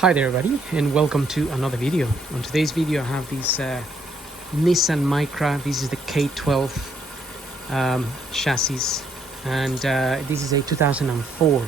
Hi there everybody, and welcome to another video. On today's video I have this Nissan Micra. This is the K12 chassis, and this is a 2004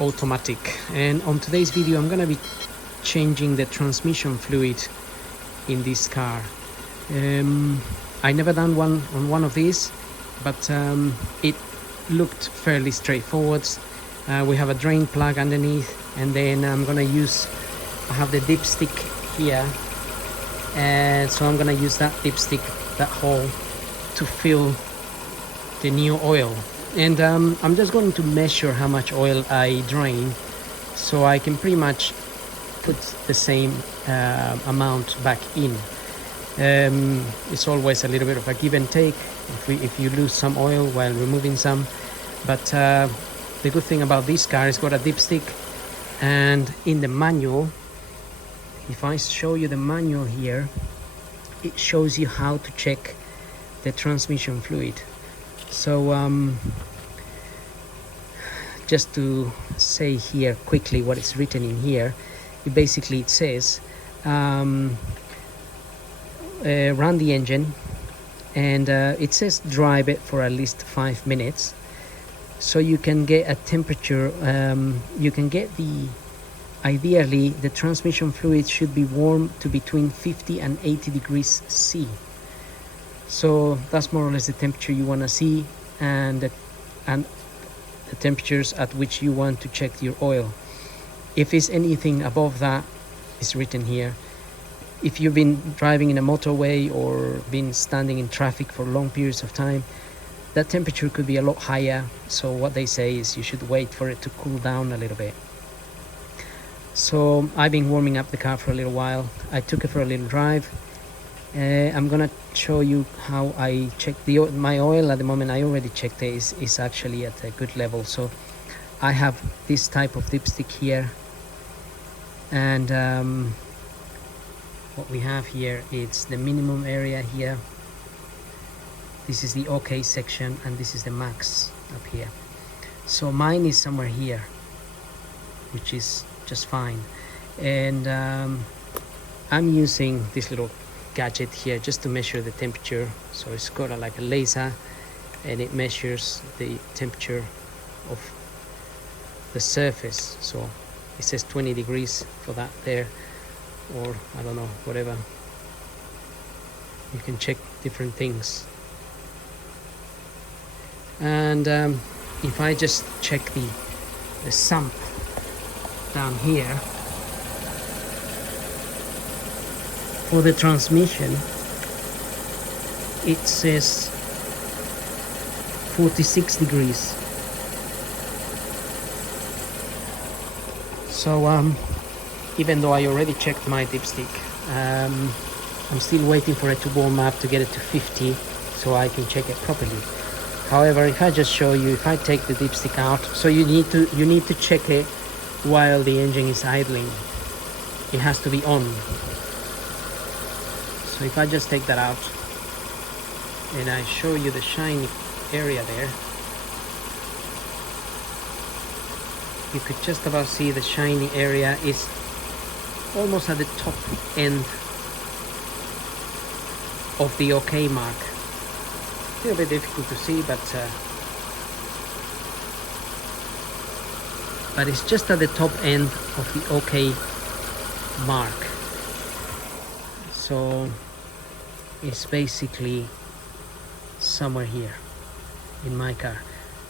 automatic. And on today's video I'm gonna be changing the transmission fluid in this car. I never done one on one of these, but it looked fairly straightforward. We have a drain plug underneath, and then I have the dipstick here, and so I'm gonna use that dipstick, that hole, to fill the new oil. And I'm just going to measure how much oil I drain, so I can pretty much put the same amount back in. It's always a little bit of a give and take if you lose some oil while removing some, but the good thing about this car is got a dipstick, and in the manual, if I show you the manual here, it shows you how to check the transmission fluid. So just to say here quickly what is written in here, it says run the engine, and it says drive it for at least 5 minutes. So you can get a temperature, ideally the transmission fluid should be warm to between 50 and 80 degrees C. So that's more or less the temperature you want to see, and the temperatures at which you want to check your oil. If it's anything above that, it's written here. If you've been driving in a motorway or been standing in traffic for long periods of time, that temperature could be a lot higher. So what they say is you should wait for it to cool down a little bit. So I've been warming up the car for a little while. I took it for a little drive. I'm gonna show you how I check my oil. At the moment I already checked it, is actually at a good level. So I have this type of dipstick here, and what we have here is the minimum area here. This is the OK section, and this is the max up here. So mine is somewhere here, which is just fine. And I'm using this little gadget here just to measure the temperature. So it's got like a laser, and it measures the temperature of the surface. So it says 20 degrees for that there, or I don't know, whatever. You can check different things. And if I just check the sump down here for the transmission, it says 46 degrees. So even though I already checked my dipstick, I'm still waiting for it to warm up to get it to 50 so I can check it properly. However, if I just show you, if I take the dipstick out, so you need to check it while the engine is idling. It has to be on. So if I just take that out and I show you the shiny area there, you could just about see the shiny area is almost at the top end of the OK mark. A little bit difficult to see, but it's just at the top end of the OK mark. So it's basically somewhere here in my car.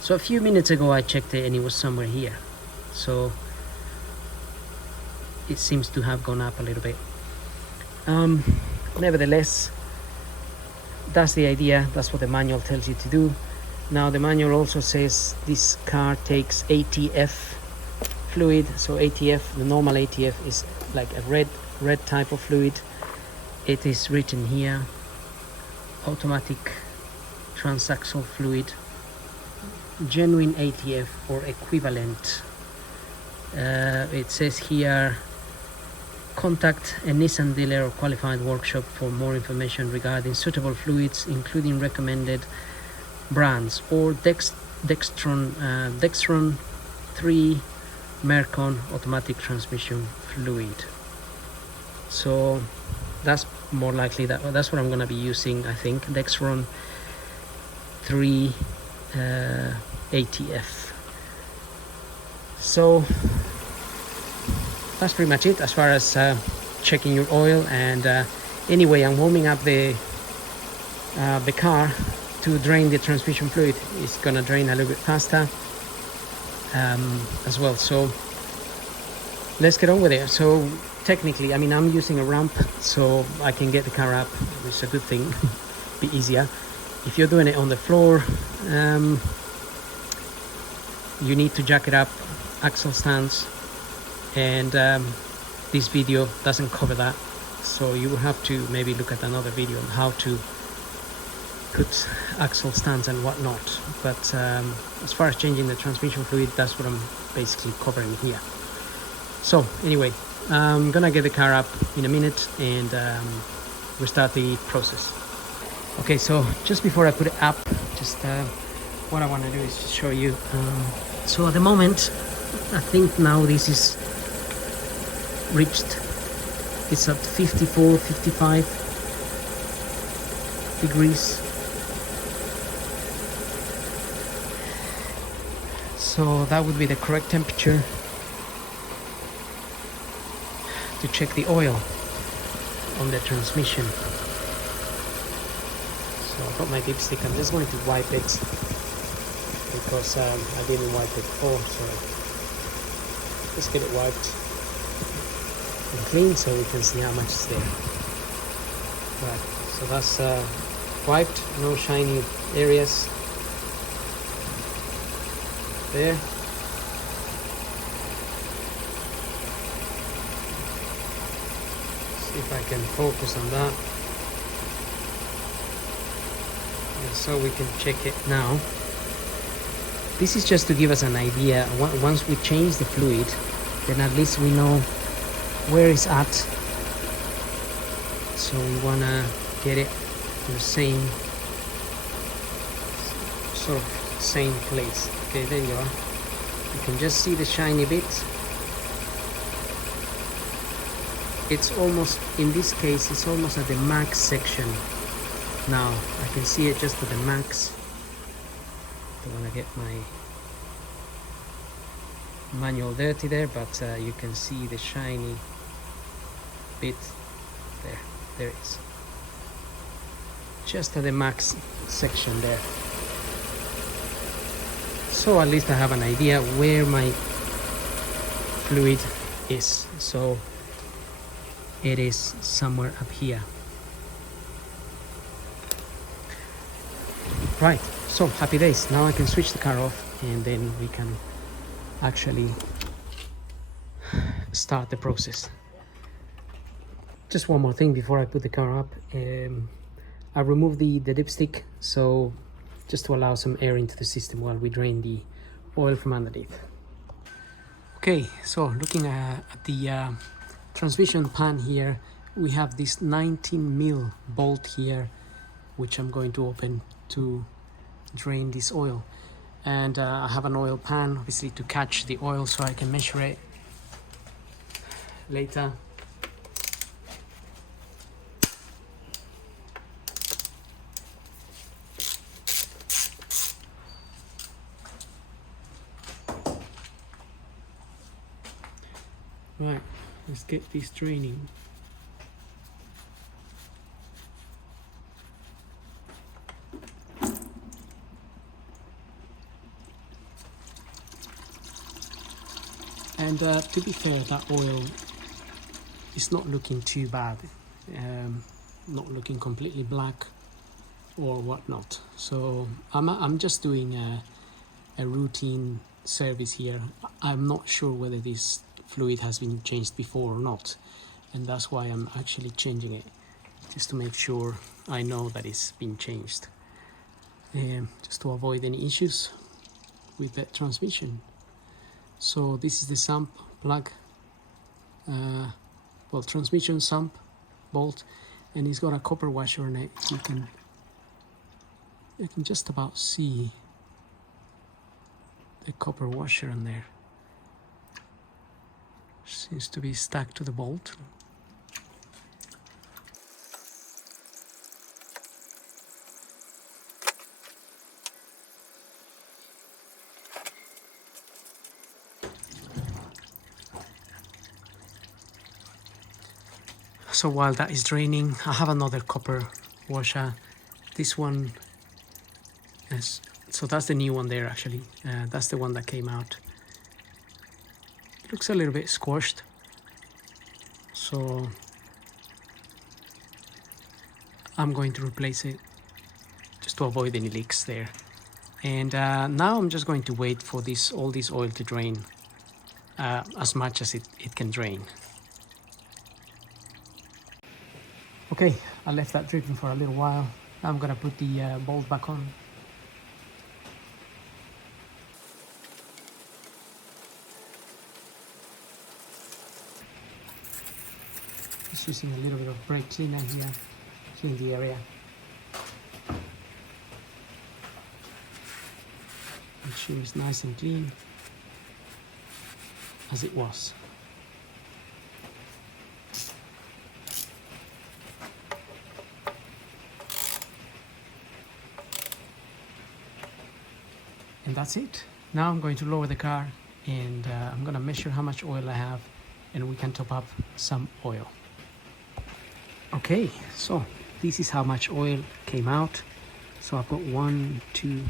So a few minutes ago I checked it and it was somewhere here. So it seems to have gone up a little bit. Nevertheless, that's the idea. That's what the manual tells you to do. Now the manual also says this car takes ATF fluid. So ATF, the normal ATF, is like a red type of fluid. It is written here, automatic transaxle fluid, genuine ATF or equivalent. It says here, contact a Nissan dealer or qualified workshop for more information regarding suitable fluids, including recommended brands, or Dextron 3 Mercon automatic transmission fluid. So that's more likely that's what I'm gonna be using, I think, Dexron 3 ATF. So that's pretty much it as far as checking your oil. And anyway, I'm warming up the car to drain the transmission fluid. It's gonna drain a little bit faster as well. So let's get on with it. So technically, I mean, I'm using a ramp so I can get the car up, which is a good thing. Be easier. If you're doing it on the floor, you need to jack it up, axle stands, and this video doesn't cover that, so you will have to maybe look at another video on how to put axle stands and whatnot. But as far as changing the transmission fluid, that's what I'm basically covering here. So anyway, I'm gonna get the car up in a minute and we'll start the process. Okay, so just before I put it up, just what I want to do is just show you. So at the moment, I think now this is reached, it's at 54, 55 degrees. So that would be the correct temperature to check the oil on the transmission. So I've got my dipstick. I'm just going to wipe it because I didn't wipe it before, so just get it wiped and clean so we can see how much is there. Right, so that's wiped, no shiny areas there. See if I can focus on that. And so we can check it now. This is just to give us an idea. Once we change the fluid, then at least we know where it's at. So we want to get it in the same sort of same place. Okay, there you are. You can just see the shiny bit. It's almost, in this case, it's almost at the max section. Now I can see it just at the max. Don't want to get my manual dirty there, but you can see the shiny bit there. There it is. Just at the max section there. So at least I have an idea where my fluid is. So it is somewhere up here. Right, so happy days. Now I can switch the car off and then we can actually start the process. Just one more thing before I put the car up. I removed the dipstick, so just to allow some air into the system while we drain the oil from underneath. Okay, so looking at the transmission pan here, we have this 19mm bolt here, which I'm going to open to drain this oil. And I have an oil pan, obviously, to catch the oil so I can measure it later. Right, let's get this draining. And to be fair, that oil is not looking too bad, not looking completely black or whatnot. So I'm just doing a routine service here. I'm not sure whether this fluid has been changed before or not, and that's why I'm actually changing it, just to make sure I know that it's been changed, just to avoid any issues with the transmission. So this is the sump plug, well, transmission sump bolt, and it's got a copper washer on it. You can just about see the copper washer on there. Seems to be stuck to the bolt. So while that is draining, I have another copper washer. This one is, so that's the new one there actually. That's the one that came out. It looks a little bit squashed. So I'm going to replace it just to avoid any leaks there. And now I'm just going to wait for all this oil to drain as much as it can drain. Okay, I left that dripping for a little while. Now I'm gonna put the bolt back on. Just using a little bit of brake cleaner here, clean the area. Make sure it's nice and clean, as it was. And that's it. Now I'm going to lower the car and I'm going to measure how much oil I have and we can top up some oil. Okay, so this is how much oil came out. So I've got 1, 2,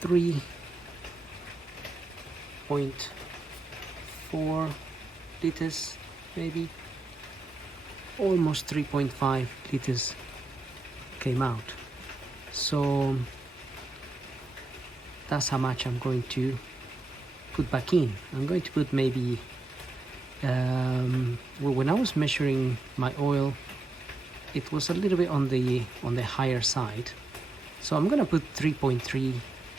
3.4 liters, maybe almost 3.5 liters came out. So that's how much I'm going to put back in. I'm going to put maybe well, when I was measuring my oil, it was a little bit on the higher side, so I'm gonna put 3.3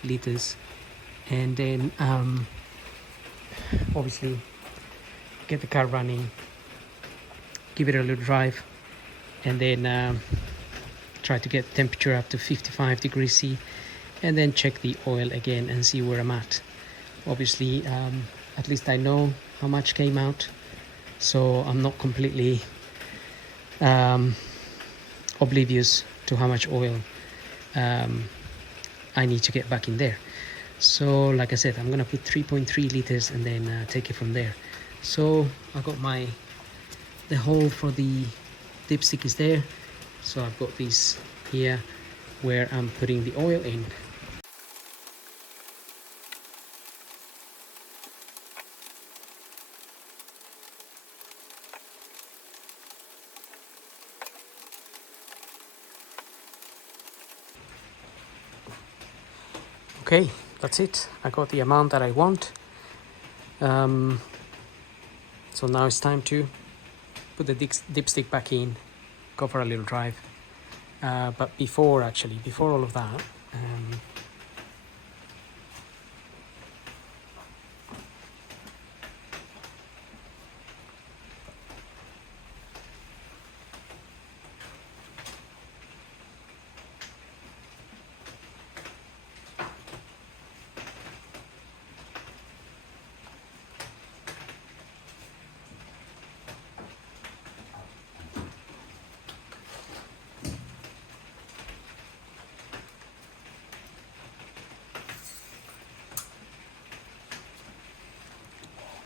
liters, and then obviously get the car running, give it a little drive, and then try to get temperature up to 55 degrees C, and then check the oil again and see where I'm at. Obviously at least I know how much came out, so I'm not completely oblivious to how much oil I need to get back in there. So like I said, I'm gonna put 3.3 liters and then take it from there. So I got the hole for the dipstick is there, so I've got this here where I'm putting the oil in. Okay, that's it. I got the amount that I want. So now it's time to put the dipstick back in, go for a little drive. But before all of that,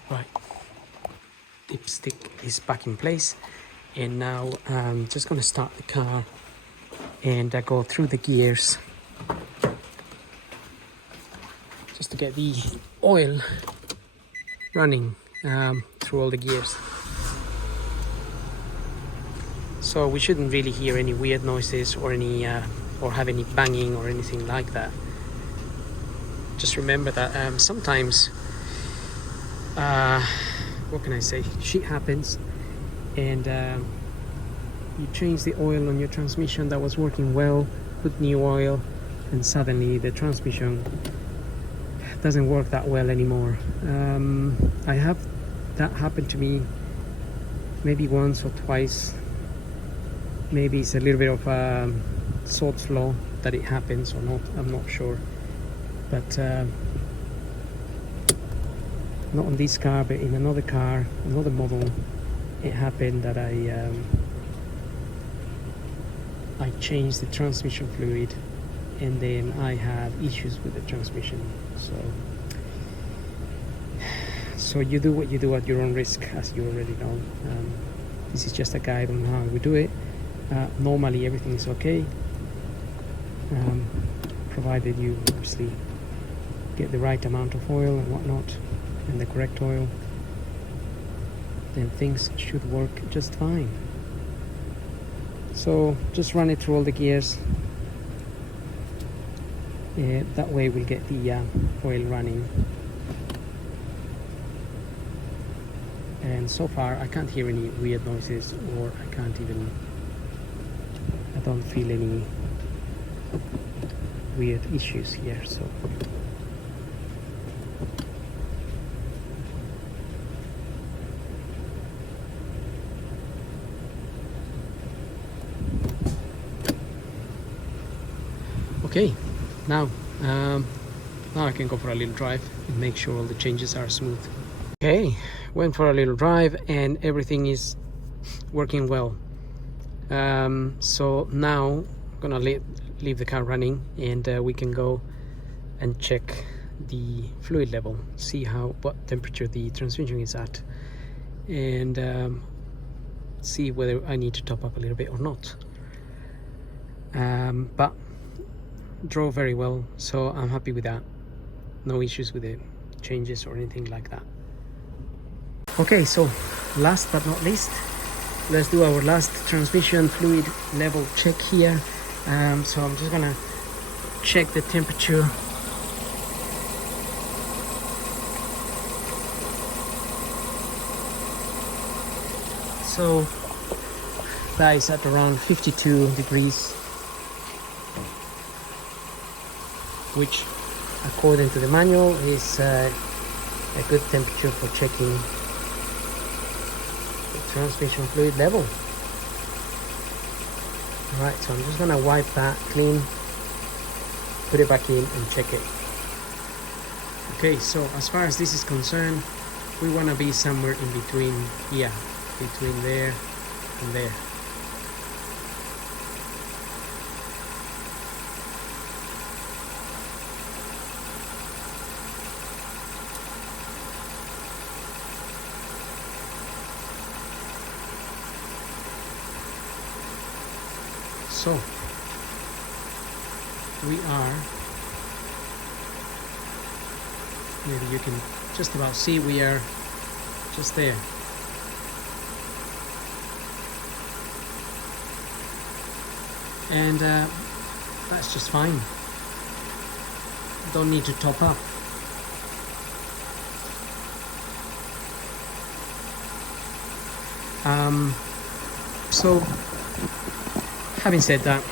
right, dipstick is back in place, and now I'm just going to start the car and go through the gears just to get the oil running through all the gears. So we shouldn't really hear any weird noises or any or have any banging or anything like that. Just remember that sometimes what can I say, shit happens, and you change the oil on your transmission that was working well, put new oil, and suddenly the transmission doesn't work that well anymore. I have that happen to me maybe once or twice. Maybe it's a little bit of Sod's law that it happens or not, I'm not sure, but not on this car, but in another car, another model, it happened that I changed the transmission fluid, and then I had issues with the transmission. So you do what you do at your own risk, as you already know. This is just a guide on how we do it. Normally everything is okay, provided you obviously get the right amount of oil and whatnot, and the correct oil, then things should work just fine. So just run it through all the gears. That way we'll get the oil running. And so far I can't hear any weird noises, or I don't feel any weird issues here. So okay, now I can go for a little drive and make sure all the changes are smooth. Okay, went for a little drive and everything is working well. So now I'm gonna leave the car running, and we can go and check the fluid level, see what temperature the transmission is at, and see whether I need to top up a little bit or not. But drove very well, so I'm happy with that. No issues with the changes or anything like that. Okay, so last but not least, let's do our last transmission fluid level check here. So I'm just gonna check the temperature. So that is at around 52 degrees, which according to the manual is a good temperature for checking the transmission fluid level. Alright, so I'm just gonna wipe that clean, put it back in and check it. Okay, so as far as this is concerned, we want to be somewhere in between here, between there and there. So we are, maybe you can just about see, we are just there. And that's just fine. Don't need to top up. So having said that,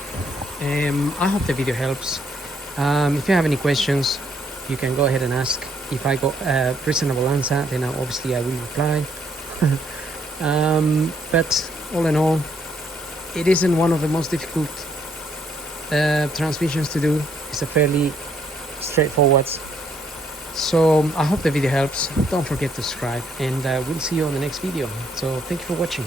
I hope the video helps. If you have any questions, you can go ahead and ask. If I got a reasonable answer, then obviously I will reply. But all in all, it isn't one of the most difficult transmissions to do. It's a fairly straightforward. So I hope the video helps. Don't forget to subscribe, and we'll see you on the next video. So thank you for watching.